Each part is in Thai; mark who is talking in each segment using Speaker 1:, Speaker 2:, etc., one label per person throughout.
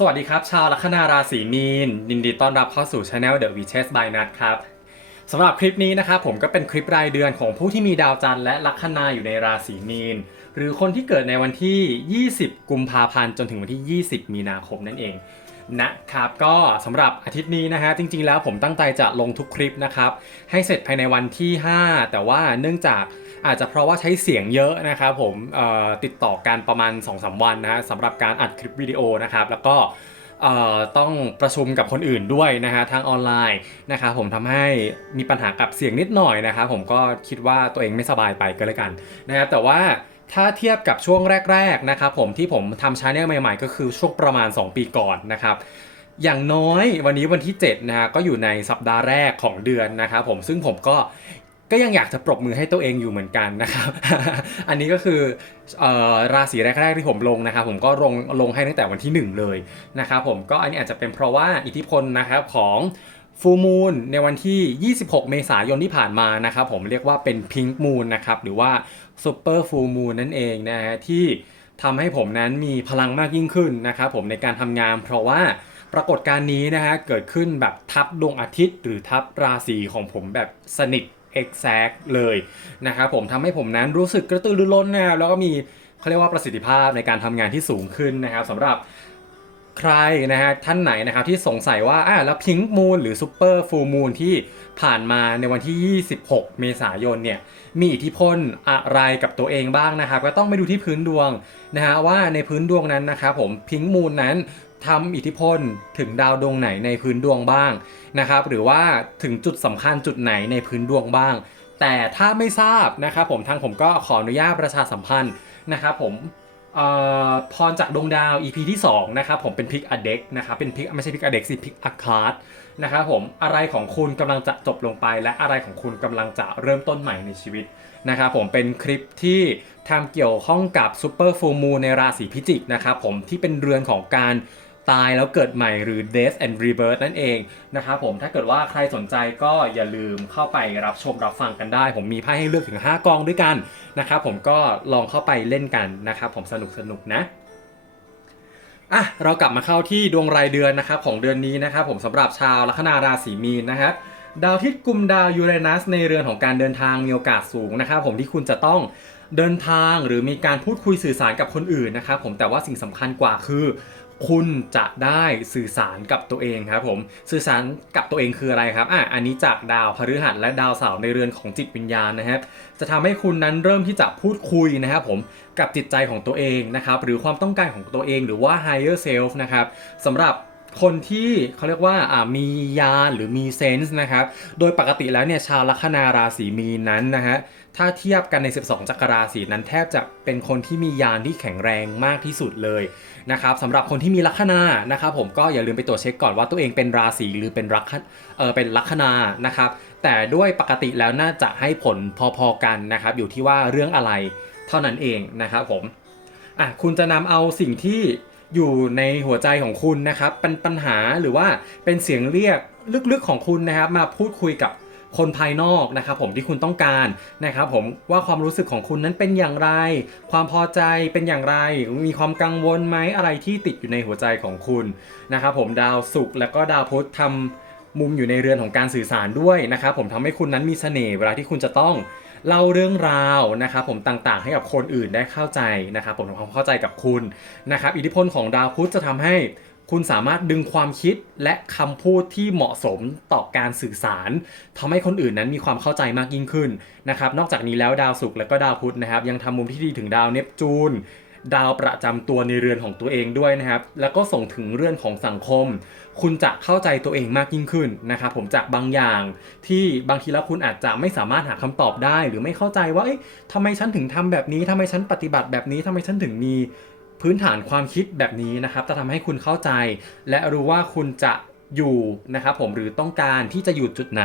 Speaker 1: สวัสดีครับ ชาวลัคนาราศีมีนยินดีต้อนรับเข้าสู่ Channel The Witches by Nut ครับสำหรับคลิปนี้นะครับผมก็เป็นคลิปรายเดือนของผู้ที่มีดาวจันทร์และลัคนาอยู่ในราศีมีน หรือคนที่เกิดในวันที่ 20 กุมภาพันธ์จนถึงวันที่ 20 มีนาคมนั่นเองนะครับก็สำหรับอาทิตย์นี้นะฮะจริง ๆ แล้วผมตั้งใจจะลงทุกคลิปนะครับให้เสร็จภายในวันที่ 5 แต่ว่าเนื่องจาก อาจจะเพราะว่าใช้เสียงเยอะนะครับผมติดต่อกันประมาณ 2-3 วันนะฮะสำหรับการอัดคลิปวิดีโอนะครับแล้วก็ต้องประชุมกับคนอื่นด้วยนะฮะทางออนไลน์นะครับผมทำให้มีปัญหากับเสียงนิดหน่อยนะครับผมก็คิดว่าตัวเองไม่สบายไปก็แล้วกันนะครับแต่ว่าถ้าเทียบกับช่วงแรกๆนะครับผมที่ผมทำชาแนลใหม่ๆ ก็คือช่วงประมาณ 2 ปีก่อนนะครับอย่างน้อยวันนี้วันที่7นะฮะก็อยู่ในสัปดาห์แรกของเดือนนะครับผมซึ่งผมก็ ก็ยังอยากจะปรบมือให้ตัวเองอยู่เหมือนกันนะครับ อันนี้ก็คือออราศีแรกๆที่ผมลงนะครับผมก็ลงลงให้ตั้งแต่วันที่ 1 เลยนะครับผมก็อันนี้อาจจะเป็นเพราะว่าอิทธิพลนะครับของฟูมูลในวันที่ 26 เมษายนที่ผ่านมานะครับผมเรียกว่าเป็นพิง k ์มูนนะครับหรือว่าซูเปอร์ฟูมูนนั่นเองนะฮะที่ทำให้ผมนั้นมีพลังมากยิ่งขึ้นนะครับผมในการทำงานเพราะว่าปรากฏการณ์นี้นะฮะเกิดขึ้นแบบทับดวงอาทิตย์ หรือทับราศีของผมแบบสนิท exact เลยนะครับผมทำให้ผมนั้นรู้สึกกระตือรือร้นนะครับแล้วก็มีเขาเรียกว่าประสิทธิภาพในการทำงานที่สูงขึ้นนะครับสำหรับใครนะฮะท่านไหนนะครับที่สงสัยว่าอะแล้วพิง k ์มูนหรือซูเปอร์ฟูมูนที่ผ่านมาในวันที่ 26 เมษายนเนี่ยมีอิทธิพลอะไรกับตัวเองบ้างนะครับก็ต้องไปดูที่พื้นดวงนะฮะว่าในพื้นดวงนั้นนะครับผมพิง k ์มูนนั้น ทำอิทธิพลถึงดาวดวงไหนในพื้นดวงบ้างนะครับ หรือว่าถึงจุดสำคัญจุดไหนในพื้นดวงบ้าง แต่ถ้าไม่ทราบนะครับผมทางผมก็ขออนุญาตประชาสัมพันธ์นะครับผมพรจากดวงดาว EP ที่2นะครับผมเป็นพิกอเด็กนะครับเป็นพิกไม่ใช่พิกอเด็กสิพิกอคาร์ดนะครับผมอะไรของคุณกำลังจะจบลงไป และอะไรของคุณกำลังจะเริ่มต้นใหม่ในชีวิตนะครับผมเป็นคลิปที่ทำเกี่ยวข้องกับซูเปอร์ฟูมูในราศีพิจิกนะครับผมที่เป็นเรือนของการ ตายแล้วเกิดใหม่หรือ death and rebirth นั่นเองนะครับผมถ้าเกิดว่าใครสนใจก็อย่าลืมเข้าไปรับชมรับฟังกันได้ ผมมีไพ่ให้เลือกถึง 5 กองด้วยกันนะครับผมก็ลองเข้าไปเล่นกันนะครับผมสนุกสนุกนะอะเรากลับมาเข้าที่ดวงรายเดือนนะครับของเดือนนี้นะครับผมสำหรับชาวลัคนาราศีมีนนะครับดาวอาทิตย์กุมดาวยูเรนัสในเรือนของการเดินทางมีโอกาสสูงนะครับผมที่คุณจะต้องเดินทางหรือมีการพูดคุยสื่อสารกับคนอื่นนะครับผมแต่ว่าสิ่งสำคัญกว่าคือ คุณจะได้สื่อสารกับตัวเองครับผมสื่อสารกับตัวเองคืออะไรครับอะอันนี้จากดาวพฤหัสและดาวเสาร์ในเรือนของจิตวิญญาณนะครับ จะทำให้คุณนั้นเริ่มที่จะพูดคุยนะครับผมกับจิตใจของตัวเองนะครับหรือความต้องการของตัวเองหรือว่า higher self นะครับสำหรับคนที่เขาเรียกว่าามียาหรือมีเซนส์นะครับ โดยปกติแล้วเนี่ยชาวลัคนาราศีมีนนั้นนะฮะ ถ้าเทียบกันใน 12 จักรราศีนั้นแทบจะเป็นคนที่มียานที่แข็งแรงมากที่สุดเลย นะครับสำหรับคนที่มีลัคนานะครับผมก็อย่าลืมไปตรวจเช็คก่อนว่าตัวเองเป็นราศีหรือเป็นลัคเออเป็นลัคนานะครับ แต่ด้วยปกติแล้วน่าจะให้ผลพอๆกันนะครับ อยู่ที่ว่าเรื่องอะไรเท่านั้นเองนะครับผมอะคุณจะนำเอาสิ่งที่อยู่ในหัวใจของคุณนะครับเป็นปัญหาหรือว่าเป็นเสียงเรียกลึกๆของคุณนะครับ มาพูดคุยกับ คนภายนอกนะครับผมที่คุณต้องการนะครับผมว่าความรู้สึกของคุณนั้นเป็นอย่างไร ความพอใจเป็นอย่างไร มีความกังวลไหมอะไรที่ติดอยู่ในหัวใจของคุณนะครับผมดาวศุกร์และก็ดาวพุธทำมุมอยู่ในเรือนของการสื่อสารด้วยนะครับผมทำให้คุณนั้นมีเสน่ห์เวลาที่คุณจะต้องเล่าเรื่องราวนะครับผมต่างๆ ให้กับคนอื่นได้เข้าใจนะครับผมทำความเข้าใจกับคุณนะครับอิทธิพลของดาวพุธจะทำให้ คุณสามารถดึงความคิดและคำพูดที่เหมาะสมต่อการสื่อสารทำให้คนอื่นนั้นมีความเข้าใจมากยิ่งขึ้นนะครับ นอกจากนี้แล้วดาวศุกร์และก็ดาวพุธนะครับ ยังทำมุมที่ดีถึงดาวเนปจูนดาวประจำตัวในเรือนของตัวเองด้วยนะครับ แล้วก็ส่งถึงเรื่องของสังคม คุณจะเข้าใจตัวเองมากยิ่งขึ้นนะครับ ผมจากบางอย่างที่บางทีแล้วคุณอาจจะไม่สามารถหาคำตอบได้ หรือไม่เข้าใจว่าเอ๊ะทำไมฉันถึงทำแบบนี้ทำไมฉันปฏิบัติแบบนี้ทำไมฉันถึงมี พื้นฐานความคิดแบบนี้นะครับ จะทำให้คุณเข้าใจ และรู้ว่าคุณจะอยู่นะครับผมหรือต้องการที่จะอยู่จุดไหน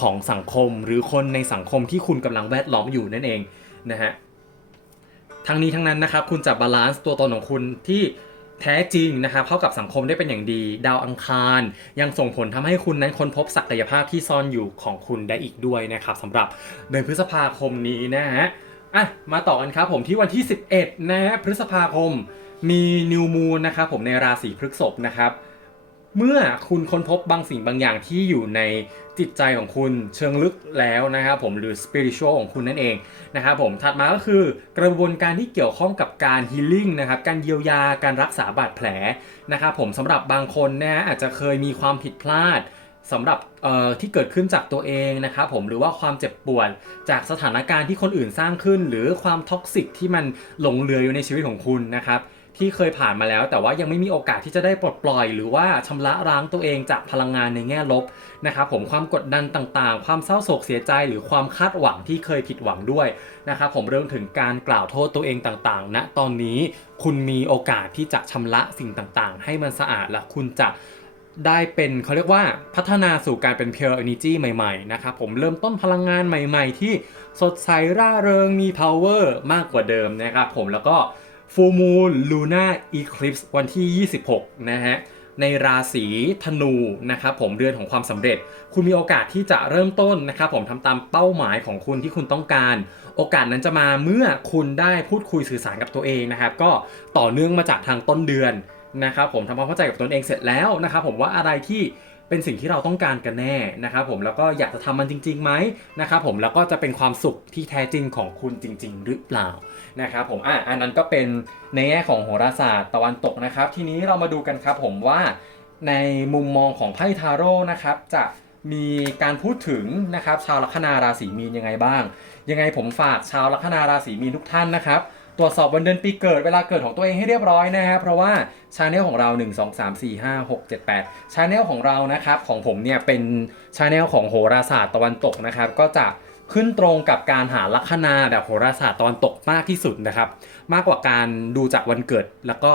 Speaker 1: ของสังคมหรือคนในสังคมที่คุณกำลังแวดล้อมอยู่นั่นเองนะฮะทั้งนี้ทั้งนั้นนะครับ คุณจะบาลานซ์ตัวตนของคุณที่แท้จริงนะครับเข้ากับสังคมได้เป็นอย่างดี ดาวอังคาร ยังส่งผลทำให้คุณนั้นค้นพบศักยภาพที่ซ่อนอยู่ของคุณได้อีกด้วยนะครับสำหรับเดือนพฤษภาคมนี้นะฮะ อะมาต่อกันครับผมที่วันที่ 11 นะพฤษภาคมมีนิวมูนนะครับผมในราศีพฤษภนะครับ เมื่อคุณค้นพบบางสิ่งบางอย่างที่อยู่ในจิตใจของคุณเชิงลึกแล้วนะครับผมหรือ spiritual ของคุณนั่นเองนะครับผมถัดมาก็คือกระบวนการที่เกี่ยวข้องกับการ healing นะครับการเยียวยาการรักษาบาดแผลนะครับผมสำหรับบางคนนะฮะอาจจะเคยมีความผิดพลาด สำหรับที่เกิดขึ้นจากตัวเองนะครับผมหรือว่าความเจ็บปวดจากสถานการณ์ที่คนอื่นสร้างขึ้น หรือความท็อกซิกที่มันหลงเหลืออยู่ในชีวิตของคุณนะครับที่เคยผ่านมาแล้ว แต่ว่ายังไม่มีโอกาสที่จะได้ปลดปล่อย หรือว่าชำระล้างตัวเองจากพลังงานในแง่ลบนะครับผมความกดดันต่างๆ ความเศร้าโศกเสียใจ หรือความคาดหวังที่เคยผิดหวังด้วยนะครับผมเรื่องถึงการกล่าวโทษตัวเองต่างๆณตอนนี้คุณมีโอกาสที่จะชำระสิ่งต่างๆ ให้มันสะอาดและคุณจะ ได้เป็นเขาเรียกว่าพัฒนาสู่การเป็น pure energy ใหม่ๆนะครับผมเริ่มต้นพลังงานใหม่ๆ ที่สดใสร่าเริงมี power มากกว่าเดิมนะครับผมแล้วก็ Full Moon Luna Eclipse วันที่ 26 นะฮะในราศีธนูนะครับผมเดือนของความสำเร็จ คุณมีโอกาสที่จะเริ่มต้นนะครับผมทำตามเป้าหมายของคุณที่คุณต้องการ โอกาสนั้นจะมาเมื่อคุณได้พูดคุยสื่อสารกับตัวเองนะครับก็ต่อเนื่องมาจากทางต้นเดือน นะครับผมทำความเข้าใจกับตนเองเสร็จแล้วนะครับผมว่าอะไรที่เป็นสิ่งที่เราต้องการกันแน่นะครับผมแล้วก็อยากจะทำมันจริงๆไหมนะครับผมแล้วก็จะเป็นความสุขที่แท้จริงของคุณจริง ๆ หรือเปล่านะครับผมอะอันนั้นก็เป็นในแง่ของโหราศาสตร์ตะวันตกนะครับ ทีนี้เรามาดูกันครับผมว่าในมุมมองของไพ่ทาโร่นะครับจะมีการพูดถึงนะครับชาวลัคนาราศีมีนยังไงบ้าง ยังไงผมฝากชาวลัคนาราศีมีนทุกท่านนะครับ ตรวจสอบวันเดือนปีเกิดเวลาเกิดของตัวเองให้เรียบร้อยนะครับเพราะว่าชาแนลของเรา 1 2 3 4 5 6 7 8ชาแนลของเรานะครับของผมเนี่ยเป็นชาแนลของโหราศาสตร์ตะวันตกนะครับก็จะขึ้นตรงกับการหาลัคนาแบบโหราศาสตร์ตะวันตกมากที่สุดนะครับ มากกว่าการดูจากวันเกิดแล้วก็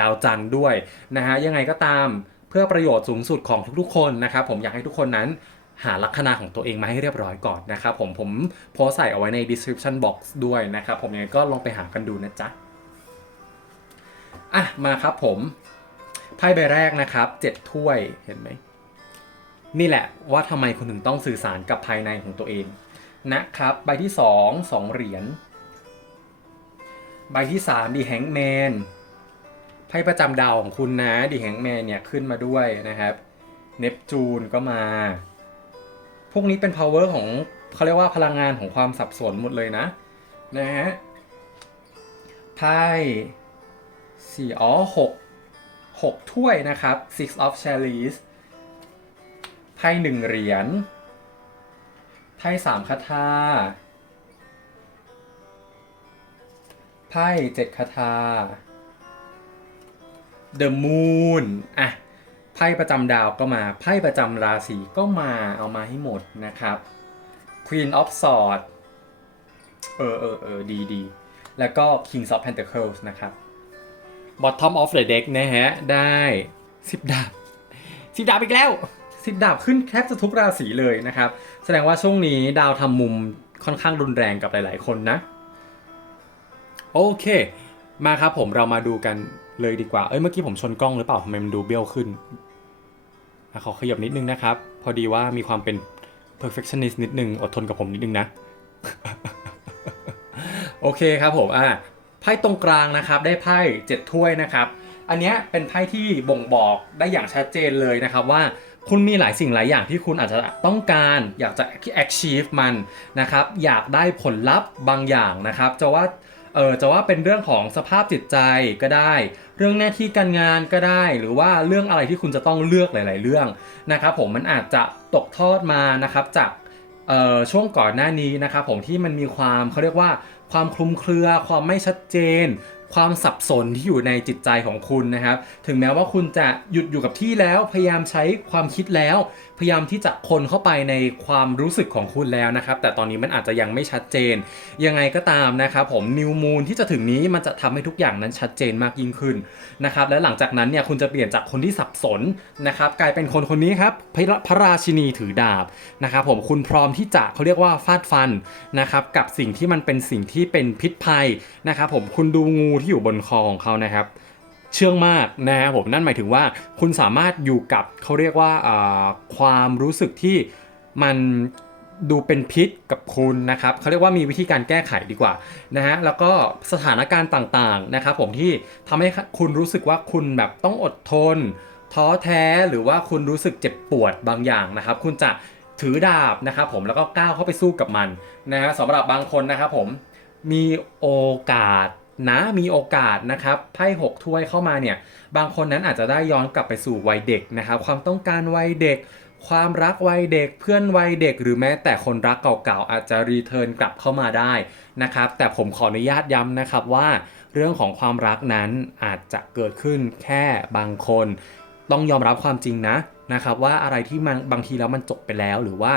Speaker 1: ดาวจันทร์ด้วยนะฮะยังไงก็ตามเพื่อประโยชน์สูงสุดของทุกๆคนนะครับ ผมอยากให้ทุกคนนั้น หาลัคนาของตัวเองมาให้เรียบร้อยก่อนนะครับผมผมโพสใส่เอาไว้ใน description box ด้วยนะครับผมยังไงก็ลองไปหากันดูนะจ๊ะอะมาครับผมไพ่ใบแรกนะครับเจ็ดถ้วยเห็นไหมนี่แหละว่าทำไมคุณถึงต้องสื่อสารกับภายในของตัวเองนะครับใบที่ 2 2 เหรียญใบที่3ดีแฮงแมนไพ่ประจำดาวของคุณนะดีแฮงแมนเนี่ยขึ้นมาด้วยนะครับ เนปจูนก็มา พวกนี้เป็น power ของเขาเรียกว่าพลังงานของความสับสนหมดเลยนะ นะฮะไพ่สี่อ๋อหกหกถ้วยนะครับ six of chalice ไพ่หนึ่งเหรียญ ไพ่สามคาถา ไพ่เจ็ดคาถา The Moon อะ ไพ่ประจำดาวก็มาไพ่ประจำราศีก็มาเอามาให้หมดนะครับ Queen of Swords เออเออเออดีดีแล้วก็ King of Pentacles นะครับ Bottom of the deck นะฮะ ได้สิบดาบสิบดาบอีกแล้วสิบดาบขึ้นแทบจะทุกราศีเลยนะครับ แสดงว่าช่วงนี้ดาวทำมุมค่อนข้างรุนแรงกับหลาย ๆ คนนะ โอเค มาครับผมเรามาดูกันเลยดีกว่า เอ้ยเมื่อกี้ผมชนกล้องหรือเปล่าทำไมมันดูเบี้ยวขึ้นอะ ขอขยับนิดนึงนะครับ พอดีว่ามีความเป็น perfectionist นิดนึง อดทนกับผมนิดนึงนะ โอเคครับผมอะไพ่ตรงกลางนะครับ ได้ไพ่เจ็ดถ้วยนะครับ อันนี้เป็นไพ่ที่บ่งบอกได้อย่างชัดเจนเลยนะครับว่าคุณมีหลายสิ่งหลายอย่างที่คุณอาจจะต้องการอยากจะ achieve มันนะครับ อยากได้ผลลัพธ์บางอย่างนะครับ จะว่า เออจะว่าเป็นเรื่องของสภาพจิตใจก็ได้ เรื่องหน้าที่การงานก็ได้ หรือว่าเรื่องอะไรที่คุณจะต้องเลือกหลาย ๆ เรื่องนะครับผมมันอาจจะตกทอดมานะครับจากเอ่อช่วงก่อนหน้านี้นะครับผมที่มันมีความเขาเรียกว่าความคลุมเครือความไม่ชัดเจน ความสับสนที่อยู่ในจิตใจของคุณนะครับ ถึงแม้ว่าคุณจะหยุดอยู่กับที่แล้วพยายามใช้ความคิดแล้ว พยายามที่จะคนเข้าไปในความรู้สึกของคุณแล้วนะครับ แต่ตอนนี้มันอาจจะยังไม่ชัดเจน ยังไงก็ตามนะครับผมนิวมูนที่จะถึงนี้มันจะทำให้ทุกอย่างนั้นชัดเจนมากยิ่งขึ้นนะครับและหลังจากนั้นเนี่ยคุณจะเปลี่ยนจากคนที่สับสนนะครับกลายเป็นคนคนนี้ครับพระพระราชินีถือดาบนะครับผมคุณพร้อมที่จะเขาเรียกว่าฟาดฟันนะครับกับสิ่งที่มันเป็นสิ่งที่เป็นพิษภัยนะครับผมคุณดูงูที่อยู่บนคอของเขานะครับ เชื่องมากนะครับผมนั่นหมายถึงว่าคุณสามารถอยู่กับเขาเรียกว่าความรู้สึกที่มันดูเป็นพิษกับคุณนะครับเขาเรียกว่ามีวิธีการแก้ไขดีกว่านะฮะแล้วก็สถานการณ์ต่างๆนะครับผมที่ทำให้คุณรู้สึกว่าคุณแบบต้องอดทน ท้อแท้หรือว่าคุณรู้สึกเจ็บปวดบางอย่างนะครับ คุณจะถือดาบนะครับผมแล้วก็ก้าวเข้าไปสู้กับมันนะฮะสำหรับบางคนนะครับผมมีโอกาส นะมีโอกาสนะครับไพ่หกถ้วยเข้ามาเนี่ยบางคนนั้นอาจจะได้ย้อนกลับไปสู่วัยเด็กนะครับ ความต้องการวัยเด็ก ความรักวัยเด็ก เพื่อนวัยเด็ก หรือแม้แต่คนรักเก่าๆอาจจะรีเทิร์นกลับเข้ามาได้นะครับ แต่ผมขออนุญาตย้ำนะครับว่า เรื่องของความรักนั้นอาจจะเกิดขึ้นแค่บางคน ต้องยอมรับความจริงนะนะครับว่าอะไรที่มันบางทีแล้วมันจบไปแล้วหรือว่า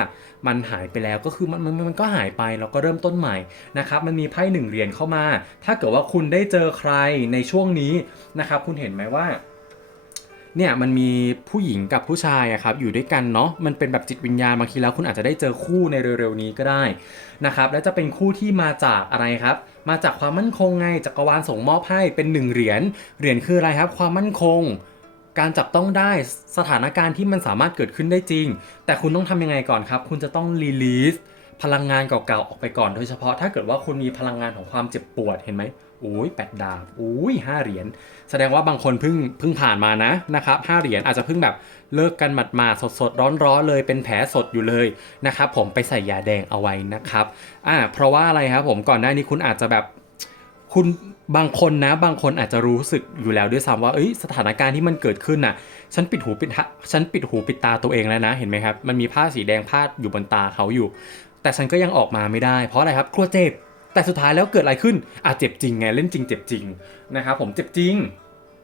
Speaker 1: มันหายไปแล้วก็คือมันมันมันก็หายไปแล้วก็เริ่มต้นใหม่นะครับมันมีไพ่หนึ่งเหรียญเข้ามา ถ้าเกิดว่าคุณได้เจอใครในช่วงนี้นะครับคุณเห็นไหมว่าเนี่ยมันมีผู้หญิงกับผู้ชายอะครับอยู่ด้วยกันเนาะมันเป็นแบบจิตวิญญาณบางทีแล้วคุณอาจจะได้เจอคู่ในเร็วๆนี้ก็ได้นะครับและจะเป็นคู่ที่มาจากอะไรครับมาจากความมั่นคงไงจักรวาลส่งมอบให้เป็นหนึ่งเหรียญเหรียญคืออะไรครับ ความมั่นคง การจับต้องได้สถานการณ์ที่มันสามารถเกิดขึ้นได้จริง แต่คุณต้องทำยังไงก่อนครับ คุณจะต้องรีลีสพลังงานเก่าๆ ออกไปก่อนโดยเฉพาะถ้าเกิดว่าคุณมีพลังงานของความเจ็บปวดเห็นไหมอุ้ยแปดดาบอุ้ยห้าเหรียญแสดงว่าบางคนเพิ่งเพิ่งผ่านมานะนะครับห้าเหรียญอาจจะเพิ่งแบบเลิกกันหมาดมาสดสดร้อนร้อนๆเลยเป็นแผลสดอยู่เลยนะครับผมไปใส่ยาแดงเอาไว้นะครับอ่าเพราะว่าอะไรครับผมก่อนหน้านี้คุณอาจจะแบบ คุณบางคนนะบางคนอาจจะรู้สึกอยู่แล้วด้วยซ้ำว่าเอ้ยสถานการณ์ที่มันเกิดขึ้นน่ะฉันปิดหูปิดฉันปิดหูปิดตาตัวเองแล้วนะเห็นไหมครับมันมีผ้าสีแดงพาดอยู่บนตาเขาอยู่ แต่ฉันก็ยังออกมาไม่ได้เพราะอะไรครับกลัวเจ็บแต่สุดท้ายแล้วเกิดอะไรขึ้นอาจเจ็บจริงไงเล่นจริงเจ็บจริงนะครับผมเจ็บจริง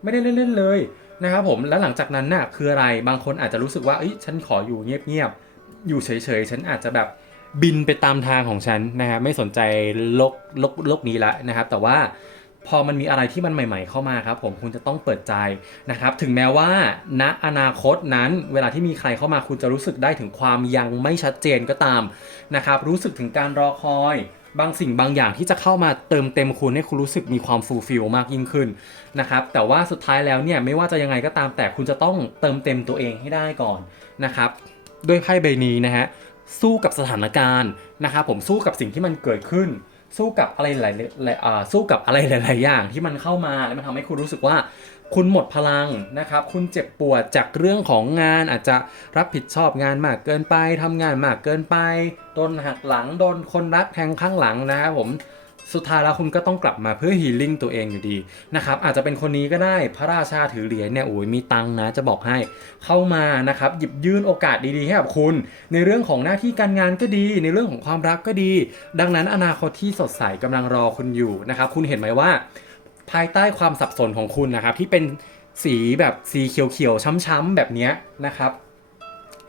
Speaker 1: ไม่ได้เล่นๆเลยนะครับผมแล้วหลังจากนั้นน่ะคืออะไรบางคนอาจจะรู้สึกว่าเอ้ยฉันขออยู่เงียบๆอยู่เฉยๆฉันอาจจะแบบ บินไปตามทางของฉันนะครับไม่สนใจโลกโลกโลกนี้ละนะครับ แต่ว่าพอมันมีอะไรที่มันใหม่ ๆ เข้ามาครับ ผมคุณจะต้องเปิดใจนะครับ ถึงแม้ว่าณอนาคตนั้นเวลาที่มีใครเข้ามาคุณจะรู้สึกได้ถึงความยังไม่ชัดเจนก็ตามนะครับ รู้สึกถึงการรอคอย บางสิ่งบางอย่างที่จะเข้ามาเติมเต็มคุณให้คุณรู้สึกมีความฟูลฟิลมากยิ่งขึ้นนะครับ แต่ว่าสุดท้ายแล้วเนี่ยไม่ว่าจะยังไงก็ตามแต่คุณจะต้องเติมเต็มตัวเองให้ได้ก่อนนะครับ ด้วยไพ่ใบนี้นะฮะ สู้กับสถานการณ์นะครับผมสู้กับสิ่งที่มันเกิดขึ้น สู้กับอะไรหลายๆสู้กับอะไรหลาย ๆ อย่างที่มันเข้ามาแล้วมันทำให้คุณรู้สึกว่าคุณหมดพลังนะครับ คุณเจ็บปวดจากเรื่องของงานอาจจะรับผิดชอบงานมากเกินไปทำงานมากเกินไปโดนหักหลังโดนคนรักแทงข้างหลังนะครับผม สุดท้ายแล้วคุณก็ต้องกลับมาเพื่อฮีลิ่งตัวเองอยู่ดีนะครับอาจจะเป็นคนนี้ก็ได้พระราชาถือเหรียญเนี่ยโอ้ยมีตังนะจะบอกให้เข้ามานะครับหยิบยื่นโอกาสดีๆให้กับคุณ ในเรื่องของหน้าที่การงานก็ดี ในเรื่องของความรักก็ดี ดังนั้นอนาคตที่สดใสกำลังรอคุณอยู่นะครับคุณเห็นไหมว่า ภายใต้ความสับสนของคุณนะครับที่เป็นสีแบบสีเขียวๆช้ำๆแบบนี้นะครับ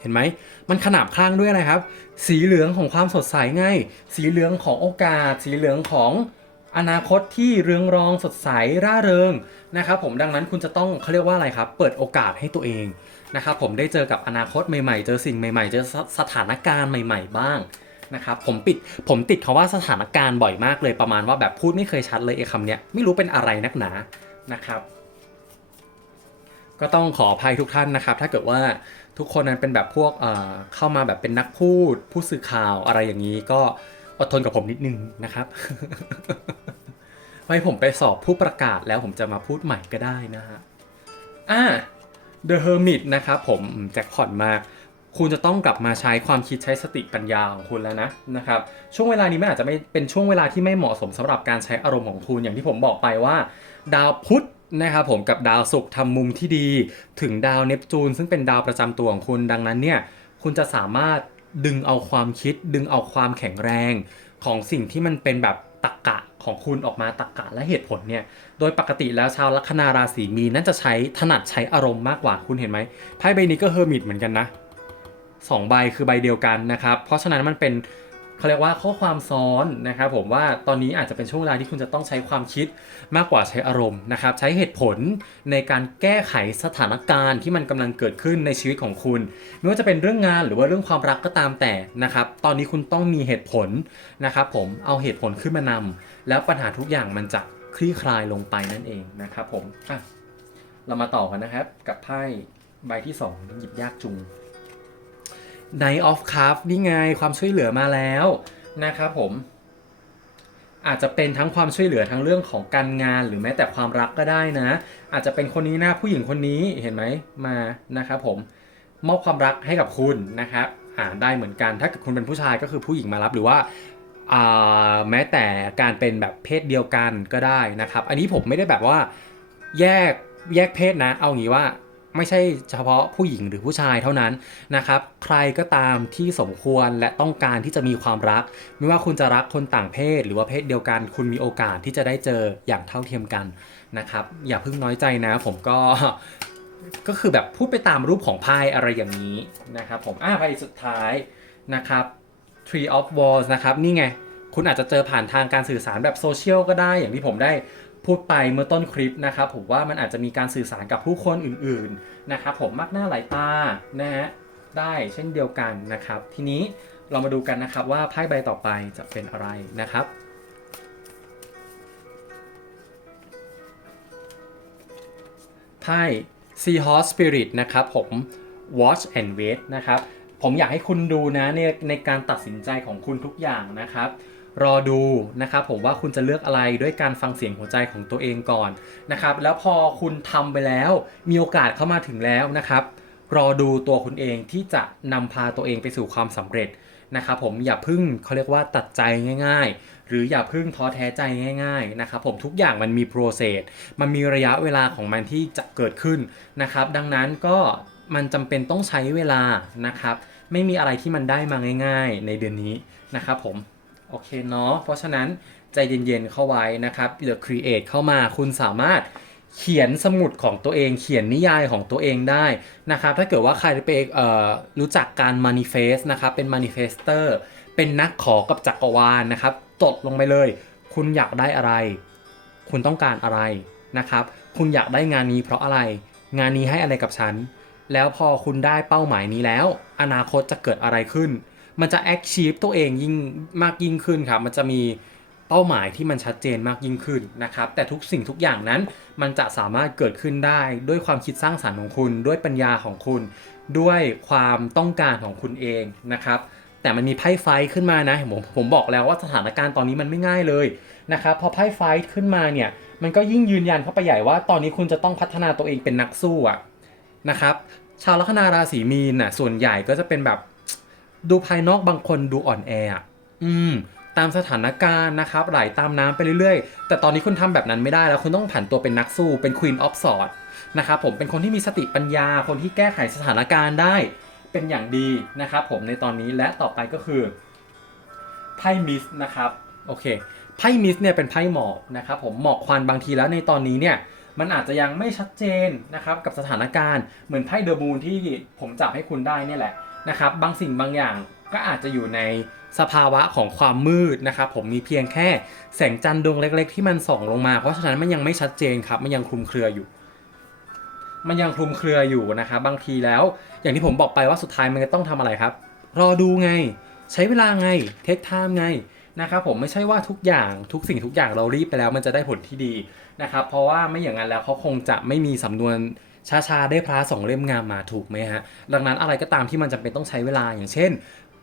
Speaker 1: เห็นไหมมันขนาบข้างด้วยอะครับ สีเหลืองของความสดใสไง สีเหลืองของโอกาส สีเหลืองของอนาคตที่เรืองรองสดใสร่าเริงนะครับผมดังนั้นคุณจะต้องเขาเรียกว่าอะไรครับ เปิดโอกาสให้ตัวเองนะครับผมได้เจอกับอนาคตใหม่ๆ เจอสิ่งใหม่ๆ เจอสสถานการณ์ใหม่ ๆ บ้างนะครับผมปิดผมติดคาว่าสถานการณ์บ่อยมากเลยประมาณว่าแบบพูดไม่เคยชัดเลยไอ้คำเนี้ยไม่รู้เป็นอะไรนักหนานะครับ ก็ต้องขออภัยทุกท่านนะครับ ถ้าเกิดว่า ทุกคนนั้นเป็นแบบพวกเข้ามาแบบเป็นนักพูด ผู้สื่อข่าวอะไรอย่างนี้ก็อดทนกับผมนิดนึงนะครับไว้ผมไปสอบผู้ประกาศแล้วผมจะมาพูดใหม่ก็ได้นะฮะอ่า The Hermit นะครับผมแจ็คพอตมาก คุณจะต้องกลับมาใช้ความคิดใช้สติปัญญาของคุณแล้วนะนะครับ ช่วงเวลานี้มันอาจจะไม่เป็นช่วงเวลาที่ไม่เหมาะสมสำหรับการใช้อารมณ์ของคุณอย่างที่ผมบอกไปว่า ดาวพุธ นะครับผมกับดาวศุกร์ทำมุมที่ดี ถึงดาวเนปจูน ซึ่งเป็นดาวประจำตัวของคุณดังนั้นเนี่ยคุณจะสามารถดึงเอาความคิด ดึงเอาความแข็งแรง ของสิ่งที่มันเป็นแบบตรรกะของคุณออกมาตรรกะและเหตุผลเนี่ย โดยปกติแล้วชาวลัคนาราศีมีนน่าจะใช้ถนัดใช้อารมณ์มากกว่าคุณเห็นไหมไพ่ใบนี้ก็เฮอร์มิตเหมือนกันนะสองใบคือใบเดียวกันนะครับ เพราะฉะนั้นมันเป็น เขาเรียกว่าข้อความซ้อนนะครับผมว่าตอนนี้อาจจะเป็นช่วงเวลาที่คุณจะต้องใช้ความคิดมากกว่าใช้อารมณ์นะครับใช้เหตุผลในการแก้ไขสถานการณ์ที่มันกำลังเกิดขึ้นในชีวิตของคุณ ไม่ว่าจะเป็นเรื่องงานหรือว่าเรื่องความรักก็ตามแต่นะครับตอนนี้คุณต้องมีเหตุผลนะครับผมเอาเหตุผลขึ้นมานำแล้วปัญหาทุกอย่างมันจะคลี่คลายลงไปนั่นเองนะครับผมอะเรามาต่อกันนะครับกับไพ่ใบที่สองหยิบยากจุง Knight of Cup นี่ไงความช่วยเหลือมาแล้วนะครับผมอาจจะเป็นทั้งความช่วยเหลือทั้งเรื่องของการงานหรือแม้แต่ความรักก็ได้นะ อาจจะเป็นคนนี้นะผู้หญิงคนนี้เห็นไหมมานะครับผมมอบความรักให้กับคุณนะครับอ่าได้เหมือนกันถ้าเกิดคุณเป็นผู้ชายก็คือผู้หญิงมารับหรือว่าอ่าแม้แต่การเป็นแบบเพศเดียวกันก็ได้นะครับ อันนี้ผมไม่ได้แบบว่าแยกแยกเพศนะ เอางี้ว่า ไม่ใช่เฉพาะผู้หญิงหรือผู้ชายเท่านั้นนะครับ ใครก็ตามที่สมควรและต้องการที่จะมีความรัก ไม่ว่าคุณจะรักคนต่างเพศ หรือว่าเพศเดียวกัน คุณมีโอกาสที่จะได้เจออย่างเท่าเทียมกันนะครับ อย่าเพิ่งน้อยใจนะ ผมก็ก็คือแบบพูดไปตามรูปของไพ่อะไรอย่างนี้นะครับ ผมอ่าไพ่สุดท้ายนะครับ Tree of Wands นะครับ นี่ไง คุณอาจจะเจอผ่านทางการสื่อสารแบบโซเชียลก็ได้อย่างที่ผมได้ พูดไปเมื่อต้นคลิปนะครับผมว่ามันอาจจะมีการสื่อสารกับผู้คนอื่นๆนะครับผมมากหน้าหลายตานะฮะได้เช่นเดียวกันนะครับ ทีนี้เรามาดูกันนะครับว่าไพ่ใบต่อไปจะเป็นอะไรนะครับไพ่ Seahorse Spirit นะครับผม Watch and Wait นะครับผมอยากให้คุณดูนะในในการตัดสินใจของคุณทุกอย่างนะครับ รอดูนะครับผมว่าคุณจะเลือกอะไรด้วยการฟังเสียงหัวใจของตัวเองก่อนนะครับแล้วพอคุณทำไปแล้ว มีโอกาสเข้ามาถึงแล้วนะครับรอดูตัวคุณเองที่จะนำพาตัวเองไปสู่ความสำเร็จนะครับผมอย่าพึ่งเขาเรียกว่าตัดใจง่าย ๆ หรืออย่าพึ่งท้อแท้ใจง่ายๆนะครับผมทุกอย่างมันมีโปรเซสมันมีระยะเวลาของมันที่จะเกิดขึ้นนะครับ ดังนั้นก็มันจำเป็นต้องใช้เวลานะครับ ไม่มีอะไรที่มันได้มาง่าย ๆ ในเดือนนี้นะครับผม โอเคเนาะเพราะฉะนั้นใจเย็นๆเข้าไว้นะครับ The Create เข้ามาคุณสามารถเขียนสมุดของตัวเองเขียนนิยายของตัวเองได้นะครับถ้าเกิดว่าใครไปรู้จักการ manifest นะครับเป็น manifester เป็นนักขอกับจักรวาลนะครับจดลงไปเลย คุณอยากได้อะไร คุณต้องการอะไรนะครับคุณอยากได้งานนี้เพราะอะไร งานนี้ให้อะไรกับฉัน แล้วพอคุณได้เป้าหมายนี้แล้ว อนาคตจะเกิดอะไรขึ้น มันจะ achieve ตัวเองยิ่งมากยิ่งขึ้นครับ มันจะมีเป้าหมายที่มันชัดเจนมากยิ่งขึ้นนะครับ แต่ทุกสิ่งทุกอย่างนั้นมันจะสามารถเกิดขึ้นได้ด้วยความคิดสร้างสรรค์ของคุณ ด้วยปัญญาของคุณ ด้วยความต้องการของคุณเองนะครับ แต่มันมีไพ่ไฟขึ้นมานะผมผมบอกแล้วว่าสถานการณ์ตอนนี้มันไม่ง่ายเลยนะครับพอไพ่ไฟขึ้นมาเนี่ยมันก็ยิ่งยืนยันเข้าไปใหญ่ว่าตอนนี้คุณจะต้องพัฒนาตัวเองเป็นนักสู้อะนะครับชาวลัคนาราศีมีนน่ะส่วนใหญ่ก็จะเป็นแบบ ดูภายนอกบางคนดูอ่อนแออืมตามสถานการณ์นะครับไหลตามน้ำไปเรื่อยๆ แต่ตอนนี้คุณทำแบบนั้นไม่ได้แล้ว คุณต้องผันตัวเป็นนักสู้เป็น Queen of Swords นะครับผมเป็นคนที่มีสติปัญญา คนที่แก้ไขสถานการณ์ได้เป็นอย่างดีนะครับผมในตอนนี้และต่อไปก็คือไพ่มิสนะครับโอเคไพ่มิสเนี่ยเป็นไพ่หมอกนะครับผมหมอกควันบางทีแล้วในตอนนี้เนี่ยมันอาจจะยังไม่ชัดเจนนะครับกับสถานการณ์เหมือนไพ่เดอะมูนที่ผมจับให้คุณได้เนี่ยแหละ นะครับบางสิ่งบางอย่างก็อาจจะอยู่ในสภาวะของความมืดนะครับผมมีเพียงแค่แสงจันทร์ดวงเล็ก ๆ ที่มันส่องลงมา เพราะฉะนั้นมันยังไม่ชัดเจนครับมันยังคลุมเครืออยู่ มันยังคลุมเครืออยู่นะครับบางทีแล้ว อย่างที่ผมบอกไปว่าสุดท้ายมันจะต้องทำอะไรครับ รอดูไง ใช้เวลาไงเทคไทม์ไงนะครับผมไม่ใช่ว่าทุกอย่างทุกสิ่งทุกอย่างเรารีบไปแล้วมันจะได้ผลที่ดีนะครับเพราะว่าไม่อย่างนั้นแล้วเขาคงจะไม่มีสำนวน ช้าๆได้พระสองเล่มงามมาถูกไหมฮะ ดังนั้นอะไรก็ตามที่มันจำเป็นต้องใช้เวลาอย่างเช่น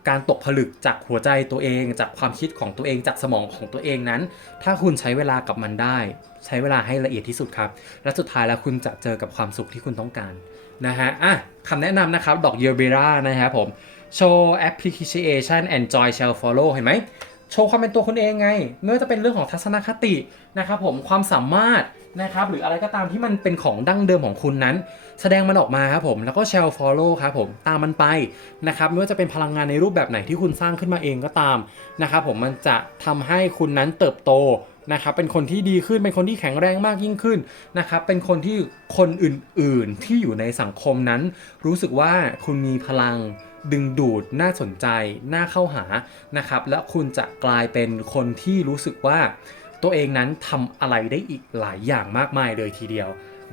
Speaker 1: การตกผลึกจากหัวใจตัวเอง จากความคิดของตัวเองจากสมองของตัวเองนั้น ถ้าคุณใช้เวลากับมันได้ ใช้เวลาให้ละเอียดที่สุดครับ และสุดท้ายแล้วคุณจะเจอกับความสุขที่คุณต้องการนะฮะอะคำแนะนำนะครับ ดอกเย r เบรานะครับผม show appreciation and joy shall follow เห็นไหม โชว์ความเป็นตัวคุณเองไง ไม่ว่าจะเป็นเรื่องของทัศนคตินะครับผมความสามารถนะครับหรืออะไรก็ตามที่มันเป็นของดั้งเดิมของคุณนั้น แสดงมันออกมาครับผมแล้วก็ shall follow ครับผมตามมันไปนะครับไม่ว่าจะเป็นพลังงานในรูปแบบไหนที่คุณสร้างขึ้นมาเองก็ตามนะครับผมมันจะทำให้คุณนั้นเติบโตนะครับเป็นคนที่ดีขึ้นเป็นคนที่แข็งแรงมากยิ่งขึ้นนะครับเป็นคนที่คนอื่นๆที่อยู่ในสังคมนั้น รู้สึกว่าคุณมีพลัง ดึงดูดน่าสนใจน่าเข้าหานะครับและคุณจะกลายเป็นคนที่รู้สึกว่าตัวเองนั้นทำอะไรได้อีกหลายอย่างมากมายเลยทีเดียว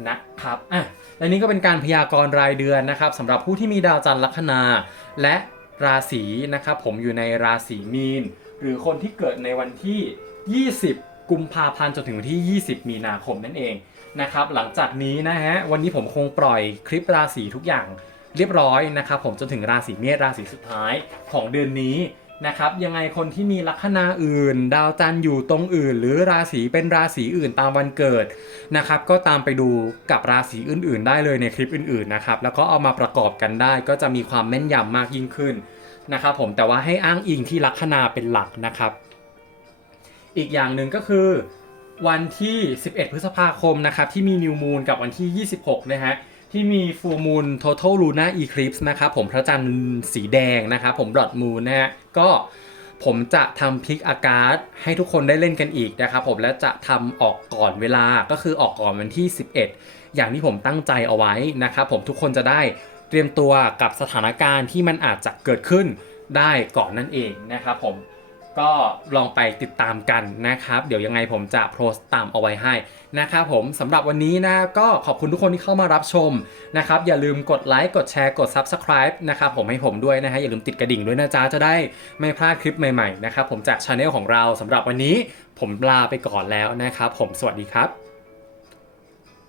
Speaker 1: นะครับอะและนี่ก็เป็นการพยากรณ์รายเดือนนะครับสำหรับผู้ที่มีดาวจันทร์ลัคนา และราศีนะครับผมอยู่ในราศีมีน หรือคนที่เกิดในวันที่ 20 กุมภาพันธ์จนถึงวันที่ 20 มีนาคมนั่นเองนะครับหลังจากนี้นะฮะวันนี้ผมคงปล่อยคลิปราศีทุกอย่าง เรียบร้อยนะครับผมจนถึงราศีเมษราศีสุดท้ายของเดือนนี้นะครับยังไงคนที่มีลัคนาอื่น ดาวจันทร์อยู่ตรงอื่น หรือราศีเป็นราศีอื่นตามวันเกิดนะครับก็ตามไปดูกับราศีอื่น ๆ ได้เลยในคลิปอื่นๆนะครับแล้วก็เอามาประกอบกันได้ก็จะมีความแม่นยำมากยิ่งขึ้นนะครับผมแต่ว่าให้อ้างอิงที่ลัคนาเป็นหลักนะครับ อีกอย่างหนึ่งก็คือวันที่ 11 พฤษภาคมนะครับที่มีนิวมูนกับวันที่ 26 นะฮะ ที่มีฟูมูล total lunar eclipse นะครับผมพระจันทร์สีแดงนะครับผม blood moon นะฮะก็ผมจะทำพิกอากาศให้ทุกคนได้เล่นกันอีกนะครับผมและจะทำออกก่อนเวลาก็คือออกก่อนวันที่ 11 อย่างที่ผมตั้งใจเอาไว้นะครับผมทุกคนจะได้เตรียมตัวกับสถานการณ์ที่มันอาจจะเกิดขึ้นได้ก่อนนั่นเองนะครับผม ก็ลองไปติดตามกันนะครับ เดี๋ยวยังไงผมจะโพสต์ตามเอาไว้ให้นะครับผมสำหรับวันนี้นะก็ขอบคุณทุกคนที่เข้ามารับชมนะครับอย่าลืมกดไลค์กดแชร์กด Subscribe นะครับผมให้ผมด้วยนะฮะอย่าลืมติดกระดิ่งด้วยนะจ๊ะจะได้ไม่พลาดคลิปใหม่ๆนะครับผมจากช anel ของเราสำหรับวันนี้ผมลาไปก่อนแล้วนะครับผมสวัสดีครับ